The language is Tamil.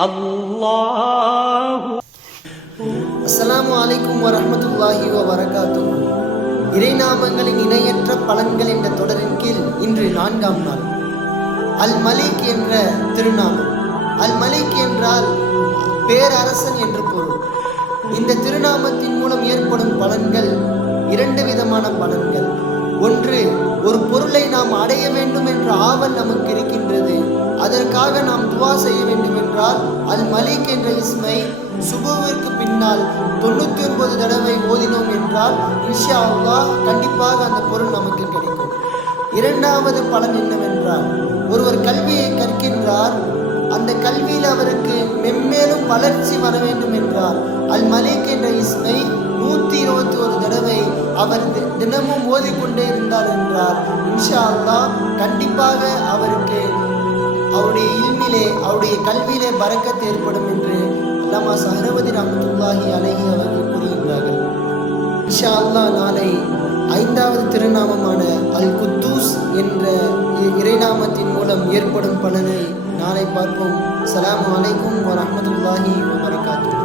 அல்லாஹ். அஸ்ஸலாமு அலைக்கும் வரஹ்மத்துல்லாஹி வபரகாத்துஹு. இறைநாமங்களின் இணையற்ற பலன்கள் என்ற தொடரின் கீழ் இன்று 4ஆம் நாள். அல் மலிக் என்ற திருநாமம். அல் மலிக் என்றால் பேரரசன் என்று பொருள். இந்த திருநாமத்தின் மூலம் ஏற்படும் பலன்கள் 2 விதமான பலன்கள். ஒன்று, ஒரு பொருளை நாம் அடைய வேண்டும் என்ற ஆவல் நமக்கு இருக்கின்றது, அதற்காக நாம் துவா செய்ய வேண்டும் என்றால் அல் மலிக் என்ற இஸ்மை சுபுவிற்கு பின்னால் 99 தடவை ஓதினோம் என்றால் இன்ஷா அல்லாஹ் கண்டிப்பாக அந்த பொருள் நமக்கு கிடைக்கும். 2வது பலன் என்னவென்றால், ஒருவர் கல்வியை கற்கின்றார், அந்த கல்வியில் அவருக்கு மென்மேலும் வளர்ச்சி வர வேண்டும் என்றால் அல் மலிக் என்ற இஸ்மை 121 தடவை அவர் தினமும் ஓதிக்கொண்டே இருந்தார் என்றார் இன்ஷா அல்லாஹ் கண்டிப்பாக அவருக்கு அவருடைய இல்மிலே, அவருடைய கல்வியிலே பரக்கத் ஏற்படும் என்று அல்லாமா சஹ்ரவதி ரஹ்மத்துல்லாஹி அலைஹி அவர்கள் கூறுகின்றார்கள். இன்ஷா அல்லாஹ் நாளை 5வது திருநாமமான அல் குத்தூஸ் என்ற இறைநாமத்தின் மூலம் ஏற்படும் பலனை நாளை பார்ப்போம். அஸ்ஸலாமு அலைக்கும் வரஹ்மத்துல்லாஹி வபரகாத்துஹு.